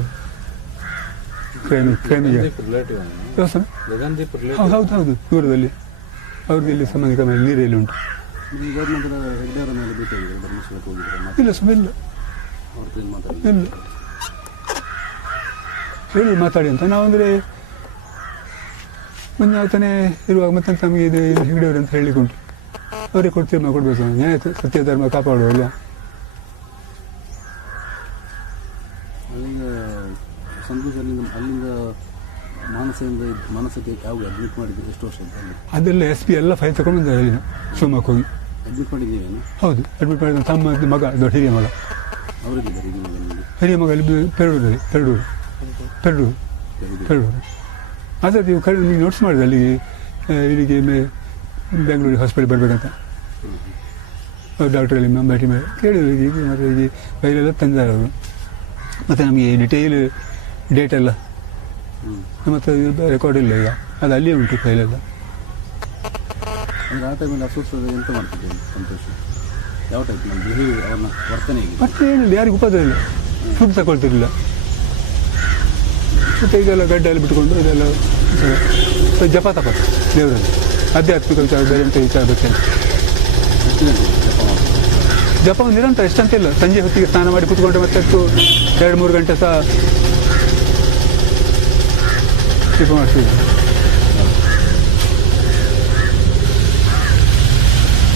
ರಿಲೇಟಿವ್ ಯಾವ ಸರ್. ಹೌದು ಹೌದು ಹೌದು. ದೂರದಲ್ಲಿ. ಅವ್ರದ್ದು ಇಲ್ಲಿ ಸಂಬಂಧಿಕ ಮೇಲೆ ನೀರಲ್ಲಿ ಉಂಟು. ಇಲ್ಲ ಸುಮ್ಮನೆ ಇಲ್ಲ. ಅವ್ರ ಹೇಳಿ ಮಾತಾಡಿ ಅಂತ. ನಾವು ಅಂದರೆ ಆತನೇ ಇರುವಾಗ ಮತ್ತೆ ನಮಗೆ ಇದು ಹಿಡಿಯವರು ಅಂತ ಹೇಳಿಕೊಂಡು. ಉಂಟು ಅವರಿಗೆ ಕೊಡ್ತೀವಿ ನಾವು ಕೊಡಬೇಕು. ನ್ಯಾಯ ಸತ್ಯ ಧರ್ಮ ಕಾಪಾಡುವಲ್ಲ ಸಂತೋಷ್ ಅಲ್ಲಿಂದ ಅಲ್ಲಿಂದ ಮಾನಸದಿಂದ ಮಾನಸಕ್ಕೆ ಯಾವಾಗ ಅಡ್ಮಿಟ್ ಮಾಡಿದ್ದು ಎಷ್ಟು ವರ್ಷ ಅದೆಲ್ಲ ಎಸ್ ಪಿ ಎಲ್ಲ ಫೈಲ್ ತಗೊಂಡು ಬಂದ ಅಲ್ಲಿನ ಶಿವಮೊಗ್ಗ ಹೋಗಿ. ಅಡ್ಮಿಟ್ ಮಾಡಿದ್ದೀವೇನು ಹೌದು ಅಡ್ಮಿಟ್ ಮಾಡಿದ ತಮ್ಮ ಮಗ ದೊಡ್ಡ ಹಿರಿಯ ಮಗ. ಅವರಿದ್ದಾರೆ ಹಿರಿಯ ಮಗ ಹಿರಿಯ ಮಗ ಅಲ್ಲಿ ಪೆರಡೂರಲ್ಲಿ ಪೆರಡೂರು ಪೆರಡೂರು ಪೆರಡೂರು ಅದೇ ನೀವು ಕರೆ ನೀವು ನೋಟ್ಸ್ ಮಾಡಿದೆ ಅಲ್ಲಿಗೆ ಇಲ್ಲಿಗೆ ಮೇ ಬೆಂಗಳೂರಿಗೆ ಹಾಸ್ಪಿಟಲ್ ಬರಬೇಕಂತ? ಡಾಕ್ಟ್ರಲ್ಲಿ ಭೇಟಿ ಮಾಡಿ. ಕೇಳಿದ್ರು ಈಗ ಮತ್ತು ಈಗ ಫೈಲೆಲ್ಲ ತಂದಿದ್ದಾರೆ ಅವರು. ಮತ್ತು ನಮಗೆ ಡಿಟೇಲ್ ಡೇಟ್ ಎಲ್ಲ ಮತ್ತು ರೆಕಾರ್ಡ್ ಇಲ್ಲ ಈಗ. ಅದು ಅಲ್ಲಿಯೇ ಉಂಟು ಫೈಲೆಲ್ಲ ಆ ಟೈಮಲ್ಲಿ ಅಸ್ವಸ್ಥತೆ ಎಂತ ಮಾಡ್ತಿದ್ದೇನೆ ಸಂತೋಷ? ಯಾವ ಟೈಪ್ ನಮ್ಮ ಬಿಹೇವಿಯರ್ ಅವನ ವರ್ತನೆ ಹೇಗೆ? ಮತ್ತೆ ಏನಿಲ್ಲ ಯಾರಿಗೂ ಉಪದ್ರ ಇಲ್ಲ. ಫುಡ್ ತಗೊಳ್ತಿರಲಿಲ್ಲ. ಮತ್ತು ಇದೆಲ್ಲ ಗಡ್ಡೆಯಲ್ಲಿ ಬಿಟ್ಕೊಂಡು ಇದೆಲ್ಲ ಜಪ ತಪ ದೇವರಲ್ಲಿ. ಆಧ್ಯಾತ್ಮಿಕ ವಿಚಾರ ಬೇರೆ ಅಂತ ವಿಚಾರ ಗಂಟೆ ಜಪ ನಿರಂತರ ಎಷ್ಟಂತಿಲ್ಲ. ಸಂಜೆ ಹೊತ್ತಿಗೆ ಸ್ನಾನ ಮಾಡಿ ಕೂತ್ಕೊಂಡ್ರೆ ಮತ್ತೆ ಎರಡು ಮೂರು ಗಂಟೆ ಸಹ ಜಪ ಮಾಡ್ತೀವಿ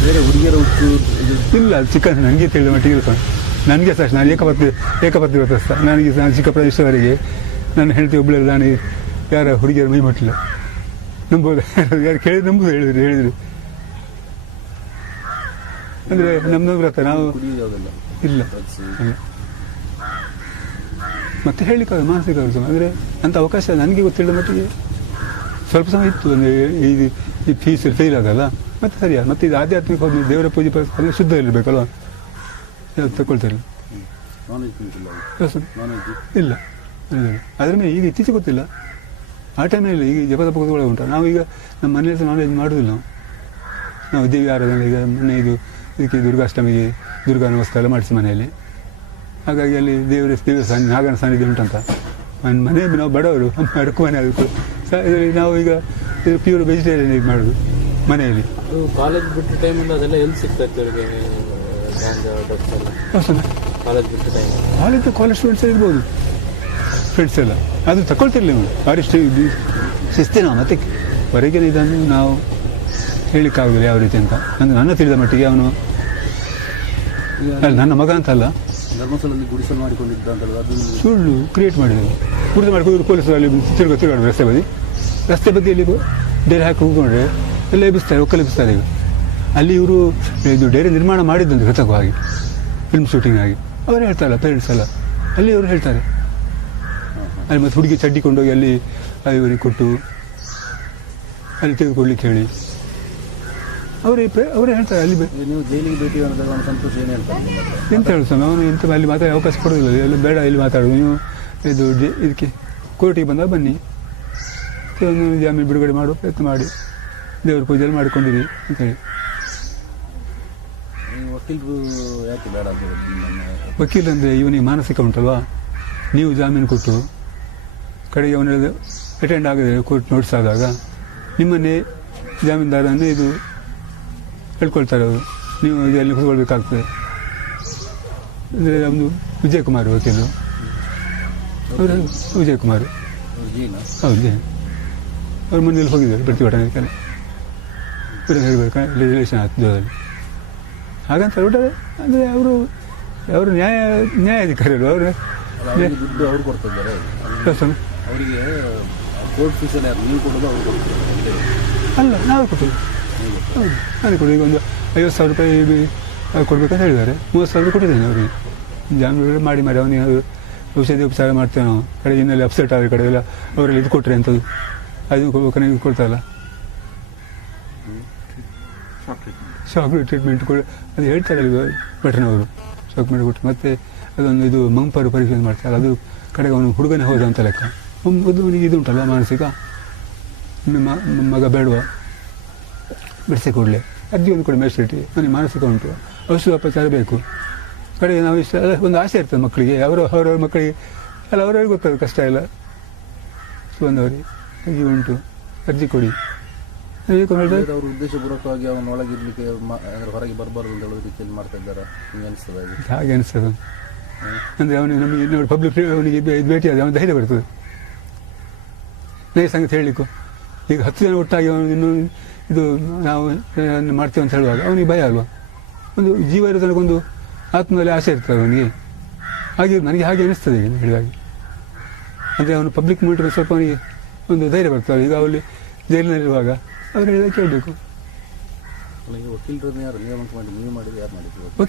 ಬೇರೆ ಹುಡುಗಿಯರ ಹುಟ್ಟು ಇದು ಇಲ್ಲ ಚಿಕ್ಕ ನನಗೆ ತಿಳಿದ ಮಟ್ಟಿಗೆ ಇರ್ತಾನೆ ನನಗೆ ಸಹ ನಾನು ಏಕಪತ್ನಿ ಏಕಪತ್ನಿ ಸಹ ನನಗೆ ನಾನು ಚಿಕ್ಕ ಪ್ರದೇಶದವರೆಗೆ ನನ್ನ ಹೆಂಡತಿ ಒಬ್ಬಳೆಲ್ಲ ನಾನು ಯಾರ ಹುಡುಗಿಯರ ಮೈ ಮಟ್ಟಿಲ್ಲ. ನಂಬೋದು ಯಾರು ಕೇಳಿದ್ರು ನಂಬುದು ಹೇಳಿದ್ರು ಹೇಳಿದ್ರು. ಅಂದರೆ ನಮ್ಮದು ವ್ರತ ನಾವು ಇಲ್ಲ. ಮತ್ತೆ ಹೇಳಿಕ್ಕಾಗ ಮಾನಸಿಕ ಕೆಲಸ ಅಂದರೆ ಅಂಥ ಅವಕಾಶ ನನಗೆ ಗೊತ್ತಿಲ್ಲ ಮಟ್ಟಿಗೆ ಸ್ವಲ್ಪ ಸಮಯ ಇತ್ತು ಅಂದರೆ ಇದು ಈ ಫೀಸ್ ಫೇಲ್ ಆಗಲ್ಲ ಮತ್ತೆ ಸರಿಯಾ ಮತ್ತೆ ಇದು ಆಧ್ಯಾತ್ಮಿಕ ಹೋದ್ಮೇಲೆ ದೇವರ ಪೂಜೆ ಅಂದರೆ ಶುದ್ಧ ಇರಬೇಕಲ್ವ? ಯಾವ್ದು ತಗೊಳ್ತಾರೆ. ಇಲ್ಲ. ಅದ್ರ ಮೇಲೆ ಈಗ ಇತ್ತೀಚೆಗೆ ಗೊತ್ತಿಲ್ಲ. ಆ ಟೈಮಲ್ಲಿ ಈಗ ಜಪದ ಪಕ್ಕದೊಳಗೆ ಉಂಟು. ನಾವು ಈಗ ನಮ್ಮ ಮನೆಯಲ್ಲಿ ನಾನ್ ವೆಜ್ ಮಾಡೋದಿಲ್ಲ ನಾವು. ನಾವು ದೇವಿ ಆರಾಧನೆ ಈಗ ಮನೆ ಇದು ಇದಕ್ಕೆ ದುರ್ಗಾಷ್ಟಮಿಗೆ ದುರ್ಗಾ ನಮಸ್ಕಾರ ಮಾಡಿಸಿ ಮನೆಯಲ್ಲಿ. ಹಾಗಾಗಿ ಅಲ್ಲಿ ದೇವರ ದೇವರ ಸನ್ನಿ ನಾಗನ ಸಾನ್ನಿಧ್ಯ ಉಂಟಂತ. ಮನೆ ಮನೆ ನಾವು ಬಡವರು ಅಡಕು ಮನೆ ಆಗಬೇಕು. ಇದ್ರಲ್ಲಿ ನಾವು ಈಗ ಪ್ಯೂರ್ ವೆಜಿಟೇರಿಯನ್ ಇದು ಮಾಡೋದು ಮನೆಯಲ್ಲಿ. ಕಾಲೇಜ್ ಬಿಟ್ಟ ಟೈಮಲ್ಲಿ ಅದೆಲ್ಲ ಎಲ್ಲಿ ಸಿಗ್ತಾ ಇತ್ತು ಇವರಿಗೆ ಗಾಂಜಾ ಕಾಲೇಜ್ ಬಿಟ್ಟ ಟೈಮ್ ಕಾಲೇಜ್ ಕಾಲೇಜ್ ಸ್ಟೂಡೆಂಟ್ಸ್ ಇರ್ಬೋದು. ಫ್ರೆಂಡ್ಸ್ ಎಲ್ಲ. ಅದು ತಗೊಳ್ತಿರ್ಲಿಲ್ಲ ನಾವು ಭಾರಿ ಶಿಸ್ತಿನ ಮತ್ತೆ ಹೊರಗಿನ ಇದನ್ನು ನಾವು ಹೇಳಿಕ್ಕಾಗೋದಿಲ್ಲ ಯಾವ ರೀತಿ ಅಂತ. ಅಂದರೆ ನನ್ನ ತಿಳಿದ ಮಟ್ಟಿಗೆ ಅವನು ಅಲ್ಲ ನನ್ನ ಮಗ ಅಂತಲ್ಲ. ಧರ್ಮಸ್ಥಳದಲ್ಲಿ ಗುಡಿಸಲು ಮಾಡಿಕೊಂಡಿದ್ದ ಅಂತ ಸುಳ್ಳು ಕ್ರಿಯೇಟ್ ಮಾಡಿದ್ರು. ಕುಡಿದು ಮಾಡಿ ಕುಡಿದು ಅಲ್ಲಿ ತಿರುಗ ತಿರುಗಾಡು ರಸ್ತೆ ಬದಿ. ರಸ್ತೆ ಬದಿಯಲ್ಲಿ ಡೇರೆ ಹಾಕಿ ಕೂತ್ಕೊಂಡ್ರೆ ಎಲ್ಲ ಎಬ್ಬಿಸ್ತಾರೆ ಒಕ್ಕಲು ಎಬ್ಬಿಸ್ತಾರೆ ಈಗ. ಅಲ್ಲಿ ಇವರು, ಇದು ಡೇರೆ ನಿರ್ಮಾಣ ಮಾಡಿದ್ದಂತೆ ಕೃತಕವಾಗಿ ಫಿಲ್ಮ್ ಶೂಟಿಂಗ್ ಆಗಿ. ಅವರು ಹೇಳ್ತಾರಲ್ಲ ಪೇರೆಂಟ್ಸ್ ಎಲ್ಲ. ಅಲ್ಲಿ ಅವರು ಹೇಳ್ತಾರೆ. ಅಲ್ಲಿ ಮತ್ತು ಹುಡುಗಿ ಚಡ್ಡಿಕೊಂಡೋಗಿ ಅಲ್ಲಿ ಇವರಿಗೆ ಕೊಟ್ಟು, ಅಲ್ಲಿ ತೆಗೆದುಕೊಡ್ಲಿಕ್ಕೆ ಹೇಳಿ. ಅವರೇ ಅವರೇ ಹೇಳ್ತಾರೆ ಅಲ್ಲಿ ನೀವು ಜೈಲಿಗೆ ಭೇಟಿ ಸಂತೋಷ ಏನು ಹೇಳ್ತಾರೆ? ಎಂತ ಹೇಳಿ ಸ್ವಾಮಿ ಅವನು ಎಂತ ಅಲ್ಲಿ ಮಾತಾಡಿ ಅವಕಾಶ ಕೊಡೋದಿಲ್ಲ ಎಲ್ಲ ಬೇಡ ಇಲ್ಲಿ ಮಾತಾಡೋದು ನೀವು ಇದು ಜೆ- ಇದಕ್ಕೆ ಕೋರ್ಟಿಗೆ ಬಂದಾಗ ಬನ್ನಿ. ಜಾಮೀನು ಬಿಡುಗಡೆ ಮಾಡು ಪ್ರಯತ್ನ ಮಾಡಿ. ದೇವ್ರ ಪೂಜೆಯಲ್ಲಿ ಮಾಡಿಕೊಂಡಿರಿ ಅಂತೇಳಿ ವಕೀಲ ಅಂದರೆ ಇವನಿಗೆ ಮಾನಸಿಕ ಉಂಟಲ್ವಾ? ನೀವು ಜಾಮೀನು ಕೊಟ್ಟು ಕಡೆಗೆ ಅವನ ಅಟೆಂಡ್ ಆಗದೆ ಕೋರ್ಟ್ ನೋಟಿಸ್ ಆದಾಗ ನಿಮ್ಮನ್ನೇ ಜಾಮೀನ್ದಾರನೇ ಇದು ಹೇಳ್ಕೊಳ್ತಾರೆ ಅವರು. ನೀವು ಇದರಲ್ಲಿ ಕೂತ್ಕೊಳ್ಬೇಕಾಗ್ತದೆ ಅಂದರೆ ನಮ್ಮದು ವಿಜಯ್ ಕುಮಾರ್ ವಕೀಲು. ಅವರು ವಿಜಯ್ ಕುಮಾರ್ ಹೌದು ಅವ್ರ ಮನೇಲಿ ಹೋಗಿದ್ದಾರೆ ಪ್ರತಿಭಟನೆ ಹೇಳ್ಬೇಕು ರಿಲೇಷನ್ ಆಗ್ತದೆ ಅದರಲ್ಲಿ ಹಾಗಂತ ಹೊರಟಾರೆ ಅಂದರೆ ಅವರು ಅವರು ನ್ಯಾಯ ನ್ಯಾಯಾಧಿಕಾರಿ ಅಲ್ವಾ ಅವರು ದುಡ್ಡು ಅವ್ರು ಕೊಡ್ತಿದ್ದಾರೆ. ಕೆಲಸ ಅವರಿಗೆ ಕೋರ್ಟ್ ಫೀಸಲ್ಲಿ ಯಾರು ನೀವು ಕೊಡೋದು ಅವ್ರು ಕೊಡ್ತಾರೆ ಅಲ್ಲ ನಾವು ಹೌದು ನಾನು ಕೊಡಿ ಈಗ ಒಂದು ಐವತ್ತು ಸಾವಿರ ರೂಪಾಯಿ ಕೊಡಬೇಕಂತ ಅದು ಹೇಳಿದ್ದಾರೆ. ಮೂವತ್ತು ಸಾವಿರ ಕೊಟ್ಟಿದ್ದೇನೆ ಅವರಿಗೆ. ಜಾಮೀನು ಮಾಡಿ ಮಾಡಿ ಅವನಿಗೆ ಅದು ಔಷಧಿ ಉಪಚಾರ ಮಾಡ್ತೇವೆ ನಾವು ಕಡೆ ಇನ್ನೆಲ್ಲ ಅಪ್ಸೆಟ್ ಆದ ಕಡೆ ಎಲ್ಲ ಅವರೆಲ್ಲ ಇದು ಕೊಟ್ಟರೆ ಅಂಥದ್ದು ಅದು ಕೊನೆಗೆ ಕೊಡ್ತಾರಲ್ಲ? ಶಾಕ್ ಟ್ರೀಟ್ಮೆಂಟ್ ಕೊಡಿ. ಅದು ಹೇಳ್ತಾರೆ ಶಾಕ್ ಮಾಡಿ ಕೊಟ್ಟು. ಮತ್ತೆ ಅದೊಂದು ಇದು ಮಂಪರು ಪರೀಕ್ಷೆ ಮಾಡ್ತಾರೆ. ಅದು ಕಡೆಗೆ ಅವನು ಹುಡುಗನೇ ಹೋದ ಅಂತ ಲೆಕ್ಕ. ಒಂದು ಅವನಿಗೆ ಇದು ಉಂಟಲ್ಲ ಮಾನಸಿಕ? ನಿಮ್ಮ ಮಗ ಬೇಡವಾ? ಬಿಡಿಸಿ ಕೊಡಲಿ. ಅಜ್ಜಿ ಒಂದು ಕೊಡಿ ಮೆಸಿಲಿಟಿ ನನಗೆ ಮಾನಸಿಕ ಉಂಟು. ಔಷಧ ಉಪಚಾರ ಬೇಕು ಕಡೆಗೆ ನಾವು ಇಷ್ಟ ಒಂದು ಆಸೆ ಇರ್ತದೆ ಮಕ್ಕಳಿಗೆ. ಅವರು ಅವರವ್ರ ಮಕ್ಕಳಿಗೆ ಅಲ್ಲ ಅವರವ್ರಿಗೆ ಗೊತ್ತಾಗ ಕಷ್ಟ ಇಲ್ಲ ಬಂದವರಿಗೆ ಅಜ್ಜಿ ಉಂಟು. ಅರ್ಜಿ ಕೊಡಿ. ಅವ್ರ ಉದ್ದೇಶಪೂರ್ವಕವಾಗಿ ಹೊರಗೆ ಬರಬಾರ್ದು ಅಂತ ಹೇಳೋ ರೀತಿಯಲ್ಲಿ ಮಾಡ್ತಾ ಇದ್ದಾರೆ? ಅನಿಸ್ತದೆ ಹಾಗೆ? ಅನಿಸ್ತದೆ. ಅಂದರೆ ಅವನು ನಮಗೆ ನೋಡಿ ಪಬ್ಲಿಕ್ ಅವನಿಗೆ ಇದು ಆದರೆ ಅವನು ಧೈರ್ಯ ಬರ್ತದೆ. ನೈ ಸಂಗತಿ ಹೇಳಲಿಕ್ಕೂ. ಈಗ ಹತ್ತು ಜನ ಒಟ್ಟಾಗಿ ಅವನು ಇನ್ನು ಇದು ನಾವು ಮಾಡ್ತೇವೆ ಅಂತ ಹೇಳುವಾಗ ಅವನಿಗೆ ಭಯ ಅಲ್ವಾ? ಒಂದು ಜೀವ ಇರೋ ತನಕೊಂದು ಆತ್ಮದಲ್ಲಿ ಆಸೆ ಇರ್ತದೆ ಅವನಿಗೆ. ಹಾಗೆ ನನಗೆ ಹಾಗೆ ಅನಿಸ್ತದೆ ಹೇಳಿದಾಗ ಅಂದರೆ ಅವನು ಪಬ್ಲಿಕ್ ಮೀಟರ್ ಸ್ವಲ್ಪ ಅವನಿಗೆ ಒಂದು ಧೈರ್ಯ ಬರ್ತದೆ. ಈಗ ಅವಲ್ಲಿ ಜೈಲಿನಲ್ಲಿರುವಾಗ ಅವ್ರು ಹೇಳಿದ ಕೇಳಬೇಕು. ಓಕೆ ಮಾಡಿ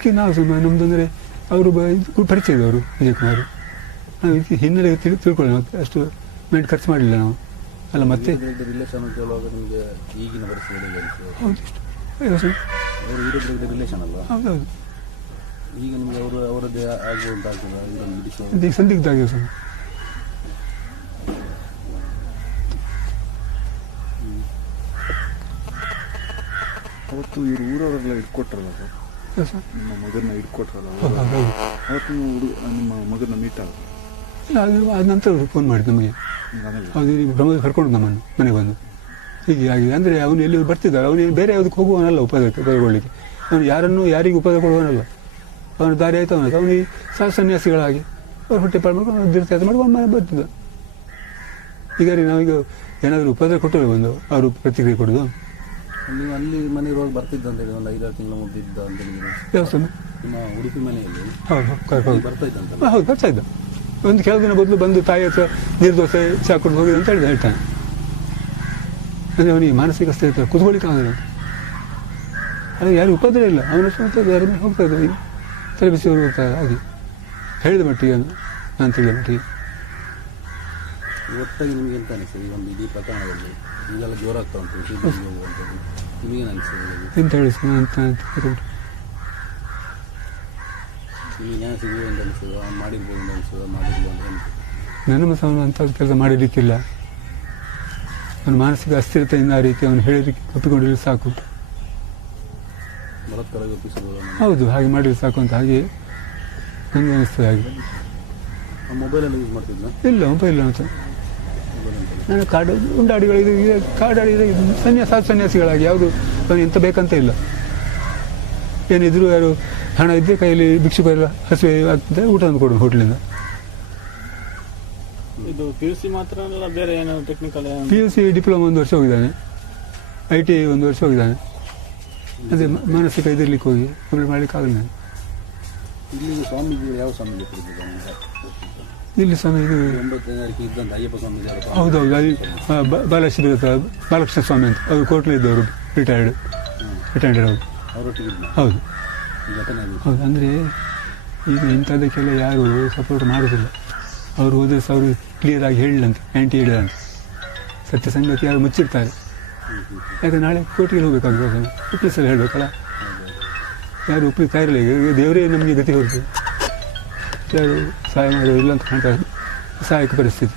ನೀವು ಸುಮ್ಮನೆ ನಮ್ಮದು ಅಂದರೆ ಅವರು ಬ ಇದು ಪರಿಚಯ ಇದ್ದವರು ವಿಜಯ್ ಕುಮಾರ್. ನಾವು ಹಿನ್ನೆಲೆ ತಿಳಿ ತಿಳ್ಕೊಳ್ಳಿ ಮತ್ತೆ ಅಷ್ಟು ಮೆಂಟ್ ಖರ್ಚು ಮಾಡಲಿಲ್ಲ ನಾವು. ಅಲ್ಲ ಮತ್ತೆ? ರಿಲೇಷನ್ ಅಂತ ಹೇಳುವಾಗ ನಿಮಗೆ ಈಗಿನ ಅವರು ರಿಲೇಷನ್ ಅಲ್ವಾ? ಹೌದೌದು ಈಗ ನಿಮಗೆ ಅವರು ಅವರದ್ದೇ ಆಗುವಂತ ಆಗ್ತದೆ ಇದನ್ನು ಬಿಡಿಸುವ ಈಗ ಸಂದಿಗ್ಧ ಆಗಿದೆ ಸರ್. ಅವತ್ತು ಇವರು ಊರವರೆಲ್ಲ ಇಟ್ಕೊಟ್ರಲ್ಲ ಸರ್? ನಿಮ್ಮ ಮಗನ ಇಟ್ಕೊಟ್ರಲ್ಲ ಅವತ್ತು ಹುಡುಗ ನಿಮ್ಮ ಮಗನ ಮೀಟ್ ಆಗ ಅದ ನಂತರ ಫೋನ್ ಮಾಡಿದ್ದು ನಮಗೆ. ನೀವು ಪ್ರಮೋದ್ ಕರ್ಕೊಂಡು ನಮ್ಮನ್ನು ಮನೆಗೆ ಬಂದು. ಹೀಗೆ ಆಗಿದೆ. ಅಂದರೆ ಅವನು ಎಲ್ಲಿ ಬರ್ತಿದ್ದಾರೆ ಅವನು ಬೇರೆ ಯಾವುದಕ್ಕೆ ಹೋಗುವವನಲ್ಲ ಉಪಯೋಗಕ್ಕೆ ಉಪಯೋಗಗೊಳ್ಳಿಕ್ಕೆ ಅವನು ಯಾರನ್ನು ಯಾರಿಗೂ ಉಪಯೋಗ ಕೊಡುವವನಲ್ಲ. ಅವನು ದಾರಿ ಆಯ್ತು ಅವನು ಅವನಿಗೆ ಸಹ ಸನ್ಯಾಸಿಗಳಾಗಿ ಅವ್ರು ಹೊಟ್ಟೆ ಪಾಡು ಮಾಡ್ಕೊಂಡು ಅವ್ನು ತೀರ್ಥಯಾತ್ರೆ ಮಾಡಿ ಮನೆ ಬರ್ತಿದ್ದ. ಈಗ ರೀ ನಾವೀಗ ಏನಾದರೂ ಉಪದ್ರ ಕೊಟ್ಟರೆ ಬಂದು ಅವರು ಪ್ರತಿಕ್ರಿಯೆ ಕೊಡೋದು? ನೀವು ಅಲ್ಲಿ ಮನೆಗೆ ಹೋಗಿ ಬರ್ತಿದ್ದ ಅಂತ ಹೇಳಿ ಒಂದು ಐದಾರು ತಿಂಗಳ ಮುಗಿದಿದ್ದ ಅಂತ ಯಾವ ಸಮಯ ನಿಮ್ಮ ಉಡುಪಿ ಮನೆಯಲ್ಲಿ ಹೌದು ಬರ್ತಾ ಇದ್ದ ಹೌದು ಬರ್ತಾ ಇದ್ದ. ಒಂದು ಕೆಲವು ದಿನ ಬದಲು ಬಂದು ತಾಯಿ ಹತ್ರ ನೀರು ದೋಸೆ ಚಾ ಕೊಟ್ಟು ಹೋಗಿದೆ ಅಂತ ಹೇಳಿದ ಹೇಳ್ತಾನೆ ಅಂದರೆ ಅವನಿಗೆ ಮಾನಸಿಕ ಸ್ಥಿತಿ ಕುತ್ಕೊಳ್ಳಿಕ್ಕೆ ಆಗಲ್ಲ. ಅದು ಯಾರು ಉಪದ್ರ ಇಲ್ಲ. ಅವನ ಸ್ವಂತ ಯಾರು ಹೋಗ್ತಾ ಇದ್ದಾನೆ ತಲೆ ಬಿಸಿ ಅವರು ಹೋಗ್ತಾ ಹಾಗೆ. ಹೇಳಿದ ಮಟ್ಟಿಗೆ ನಾನು ತಿಳಿದ ಮಟ್ಟಿಗೆ. ಒಟ್ಟಾಗಿ ನಿಮಗೆ ಎಂತ ಅನಿಸ್ತದೆ? ಈ ಒಂದು ಇಡೀ ಪ್ರಕರಣದಲ್ಲಿ ಈಗೆಲ್ಲ ಜೋರಾಗ್ತಾ ಉಂಟು ನಿಮಗೇನು ಅನಿಸ್ತದೆ? ಎಂತ ಹೇಳಿ ಸರ್ ಅಂತ ನಿಮಗೆ ಸಿಗುವ ಅಂತ ಅನಿಸ್ತದೆ ಅವ್ನು ಮಾಡಿರ್ಬೋದು ಅಂತ ಅನಿಸ್ತದೆ ಮಾಡಿರ್ಬೋದು ಅಂತ ಅನಿಸ್ತದೆ ನನ್ನ ಮತ ಅವನು ಅಂಥ ಕೆಲಸ ಮಾಡಲಿಕ್ಕಿಲ್ಲ. ಅವನ ಮಾನಸಿಕ ಅಸ್ಥಿರತೆಯಿಂದ ಆ ರೀತಿ ಅವನು ಹೇಳಿದಕ್ಕೆ ಒಪ್ಪಿಕೊಂಡಿರಲಿ ಸಾಕು. ಹೌದು ಹಾಗೆ ಮಾಡಿದ್ರೆ ಸಾಕು ಅಂತ ಹಾಗೆ ನನಗೆ ಅನಿಸ್ತದೆ ಹಾಗೆ. ಆ ಮೊಬೈಲಲ್ಲಿ ಯೂಸ್ ಮಾಡ್ತಿದ್ದ ಇಲ್ಲ ಮೊಬೈಲ್ ಅಂತ ನಾನು ಕಾಡು ಉಂಡಾಡಿಗಳು ಈಗ ಸನ್ಯಾಸ ಸನ್ಯಾಸಿಗಳಾಗಿ ಯಾವುದು ಅವನು ಎಂತ ಬೇಕಂತ ಇಲ್ಲ. ಏನಿದ್ರು ಯಾರು ಹಣ ಇದ್ದರೆ ಕೈಯಲ್ಲಿ ಭಿಕ್ಷುಕರೆಲ್ಲ ಹಸಿವೆ ಆಗ್ತದೆ ಊಟ ತಂದು ಕೊಡೋದು ಹೋಟ್ಲಿಂದ. ಇದು ಪಿ ಯು ಸಿ ಮಾತ್ರ ಅಲ್ಲ ಬೇರೆ ಏನೋ technical P U C diploma ಒಂದು ವರ್ಷ ಹೋಗಿದ್ದಾನೆ. ಐ ಟಿ ಐ ಒಂದು ವರ್ಷ ಹೋಗಿದ್ದಾನೆ. ಅದೇ ಮಾನಸಿಕ ಇದಿರ್ಲಿಕ್ಕೆ ಹೋಗಿ ಕಂಪ್ಲೀಟ್ ಮಾಡ್ಲಿಕ್ಕೆ ಆಗಲ್ಲ ನಾನು. ಇಲ್ಲಿಗೆ ಸ್ವಾಮೀಜಿಗಳು ಯಾವ ಸ್ವಾಮೀಜಿ ಇಲ್ಲಿ ಸ್ವಾಮಿ ಇದು ಅಯ್ಯಪ್ಪ ಸ್ವಾಮೀಜಿ ಸ್ವಾಮಿ? ಹೌದೌದು ಅಲ್ಲಿ ಆ, ಬ- ಬಾಲಶ್ರೀ ಹತ್ರ ಬಾಲಕೃಷ್ಣ ಸ್ವಾಮಿ ಅಂತ. ಅವರು ಕೋಟ್ಲೆ ಇದ್ದವರು ರಿಟೈರ್ಡ್. ರಿಟೈರ್ಡ್ ಹೌದು ಅವರೊಟ್ಟಿಗೆ ಹೌದು. ಹೌದು ಅಂದರೆ ಈಗ ಇಂಥದ್ದಕ್ಕೆಲ್ಲ ಯಾರು ಸಪೋರ್ಟ್ ಮಾಡೋದಿಲ್ಲ. ಅವರು ಹೋದರೆ ಸಹ ಅವರು ಕ್ಲಿಯರ್ ಆಗಿ ಹೇಳಿಲ್ಲಂತೆ ಆ್ಯಂಟಿ ಹೇಳಿದಂತೆ ಸತ್ಯ ಸಂಗತಿ ಯಾರು ಮುಚ್ಚಿರ್ತಾರೆ ಯಾಕಂದರೆ ನಾಳೆ ಕೋರ್ಟಿಗೆ ಹೋಗ್ಬೇಕಾಗ್ತದೆ ಉಪ್ಪಿಸಲು ಹೇಳಬೇಕಲ್ಲ. ಯಾರು ಉಪ್ಪಿ ಈಗ ದೇವರೇ ನಮಗೆ ಗತಿ ಹೋಗ್ತದೆ ಯಾರು ಸಹಾಯ ಮಾಡೋದಿಲ್ಲ ಅಂತ ಕಾಣ್ತಾರೆ ಸಹಾಯಕ ಪರಿಸ್ಥಿತಿ.